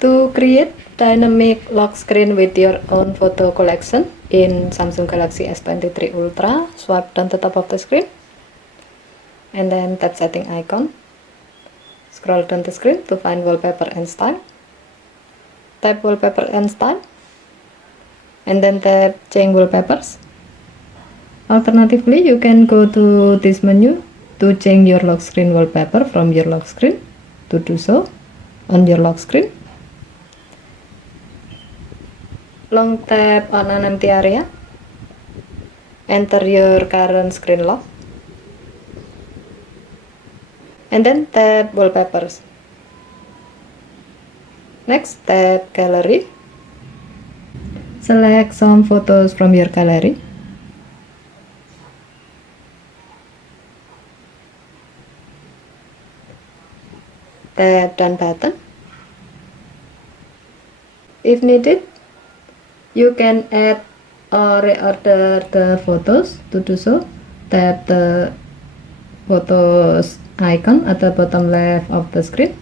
To create dynamic lock screen with your own photo collection in Samsung Galaxy S23 Ultra, swipe down the top of the screen and then tap setting icon. Scroll down the screen to find wallpaper and style. Tap wallpaper and style and then tap change wallpapers. Alternatively, you can go to this menu to change your lock screen wallpaper from your lock screen. To do so, on your lock screen, long tap on an empty area, enter your current screen lock, and then tap wallpapers. Next, tap gallery. Select some photos from your gallery. Tap done button. If needed, you can add or reorder the photos. To do so, tap the photos icon at the bottom left of the screen.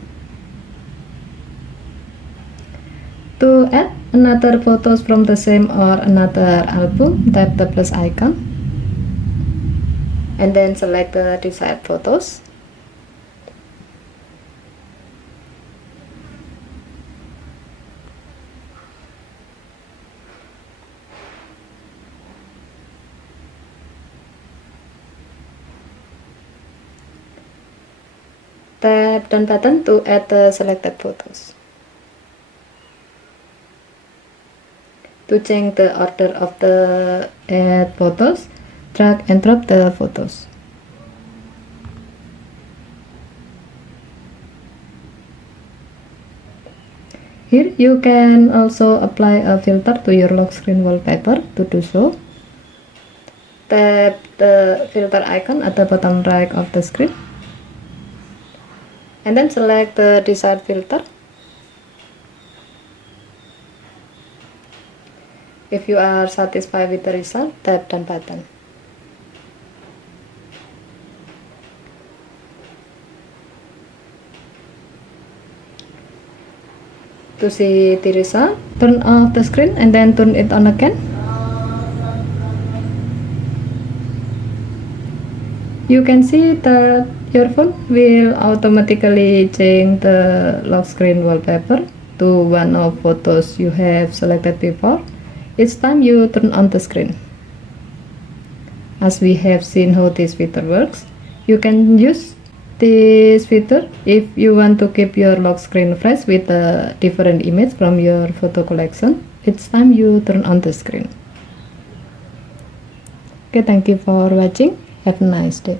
To add another photos from the same or another album, tap the plus icon and then select the desired photos. Tap done button to add the selected photos. To change the order of the add photos, drag and drop the photos. Here you can also apply a filter to your lock screen wallpaper. To do so, tap the filter icon at the bottom right of the screen and then select the desired filter. If you are satisfied with the result, tap done button. To see the result, turn off the screen and then turn it on again. You can see that your phone will automatically change the lock screen wallpaper to one of photos you have selected before each time you turn on the screen. As we have seen how this feature works, you can use this feature if you want to keep your lock screen fresh with a different image from your photo collection each time you turn on the screen. Okay, thank you for watching. Have a nice day.